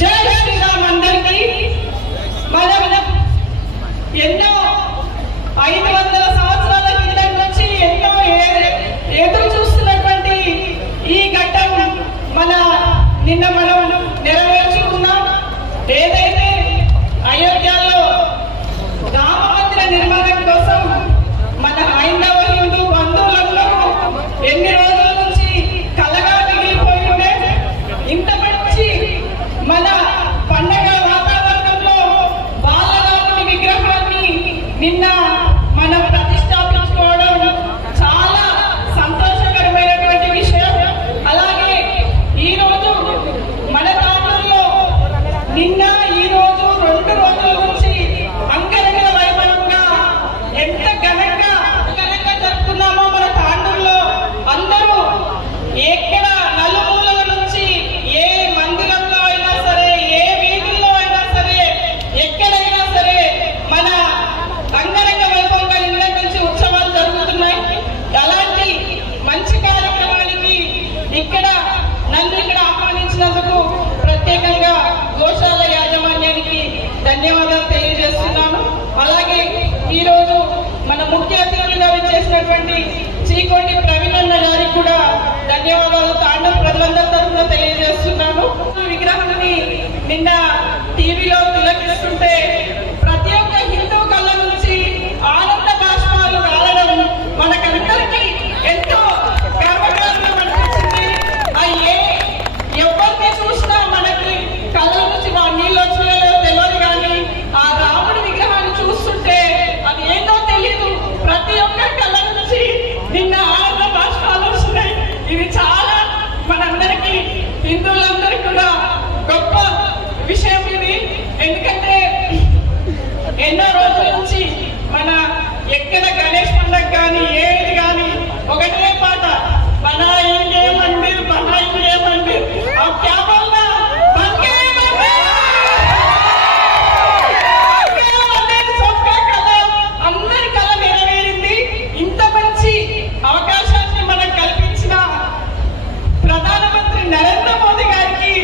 జై శ్రీరామ్ అందరికీ. మనం ఎన్నో 500 సంవత్సరాల కింద నుంచి ఎన్నో ఎదురు చూస్తున్నటువంటి ఈ ఘట్టం నిన్న మనం నెరవేర్చుకున్నాం. ఏదైతే అయోధ్యలో రామ మందిర నిర్మాణం కోసం మన హైందవ హిందూ బంధువులందరూ ఎన్ని రోజుల నుంచి కలగా మిగిలిపోయి ఉండే, ఇంత మంచి మన పండగ వాతావరణంలో బాలరాముని విగ్రహాన్ని నిన్న మనం ప్రతిష్టాపించుకోవడం చాలా సంతోషకరమైనటువంటి విషయం. అలాగే ఈరోజు మన తాండూరులో నిన్న ఈ రోజు 2 రోజుల నుంచి అంగరంగ వైభవంగా ఎంత ఘనంగా జరుపుకున్నామో మన తాండూరులో అందరూ ఎక్కడ నలుమూలల నుంచి ఏ మందిరంలో అయినా సరే, ఏ వీధుల్లో అయినా సరే, ఎక్కడైనా సరే మన అంగరంగ వైభవంగా ఇళ్ళ నుంచి ఉత్సవాలు జరుగుతున్నాయి. అలాంటి మంచి కార్యక్రమానికి నన్ను ఇక్కడ ఆహ్వానించినందుకు ప్రత్యేకంగా గోశాల యాజమాన్యానికి ధన్యవాదాలు తెలియజేస్తున్నాను. అలాగే ఈరోజు మన ముఖ్య అతిథులుగా విచ్చేసినటువంటి చీకోటి ప్రవీణ్ అన్న గారికి కూడా ధన్యవాదాలు తాండూరు ప్రజలందరి తరఫున తెలియజేస్తున్నాను. విగ్రహాన్ని నిన్న టీవీలో తిలకిస్తుంటే ప్రతి ఒక్క హిందూ కళ్ళ నుంచి ఆనంద బాష్పాలు రాలడం మనకందరికీ ఎంతో గర్వకారణం అనిపించింది. ఎవరిని చూసినా మనకి కళ్ళ నుంచి నీళ్ళు వచ్చినాయో తెలియదు, కానీ ఆ రాముడి విగ్రహాన్ని చూస్తుంటే అది ఏంటో తెలియదు, ప్రతి ఒక్కరి కళ్ళ నుంచి నిన్న ఆనంద బాష్పాలు వస్తున్నాయి. ఇది చాలా మనందరికీ హిందువులందరికీ కూడా గొప్ప విషయం ఇది. ఎందుకంటే ఎన్నో రోజుల నుంచి మన ఎక్కడ గణేష్ పండుగ కానీ ఏది కానీ ఒకటే పాట, బనాయింగే మందిర్ బనాయింగే మందిర్ అబ్ క్యా బోల్నా బన్కే మందిర్ సబ్కా కళ, అందరి కళ నెరవేరింది. ఇంత మంచి అవకాశాన్ని మనకు కల్పించిన ప్రధానమంత్రి నరేంద్ర మోదీ గారికి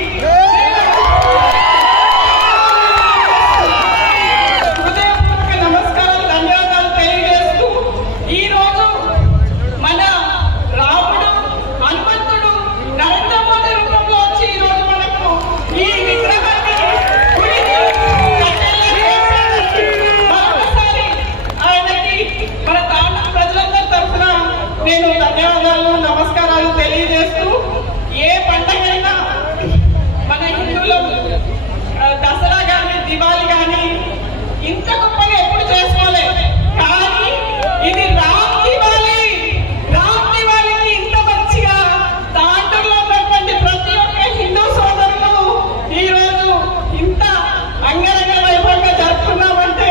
హృదయపూర్వక నమస్కారాలు, ధన్యవాదాలు తెలియజేస్తూ ఈ రోజు మన రాముడు హనుమంతుడు నరేంద్ర మోదీ రూపంలో వచ్చి ఈ రోజు మనకు ఈ విగ్రహాన్ని మరొకసారి ఆయనకి మన తాండూరు ప్రజలందరి తరఫున నేను ధన్యవాదాలు నమస్కారాలు తెలియజేస్తూ, ఏ పండగైనా మన హిందువులు దసరా కానీ దివాళి కానీ ఇంత గొప్పగా ఎప్పుడు చేసుకోలే, కానీ ఇది రామ్ దివాళికి ఇంత మంచిగా తాండూరులో ఉన్నటువంటి ప్రతి ఒక్క హిందూ సోదరులు ఈ రోజు ఇంత అంగరంగ వైభవంగా జరుపుకున్నామంటే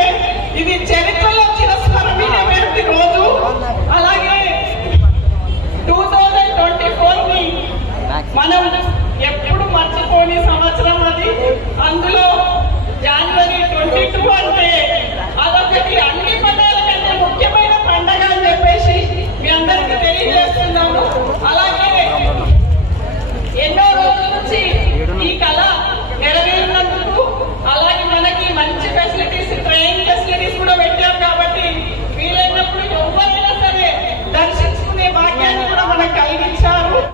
ఇది చరిత్రలో చిరస్మరణీయమైన రోజు. అలాగే 2024ని మనం ఎప్పుడు మర్చిపోని సంవత్సరం అది. అందులో జనవరి 22 అంటే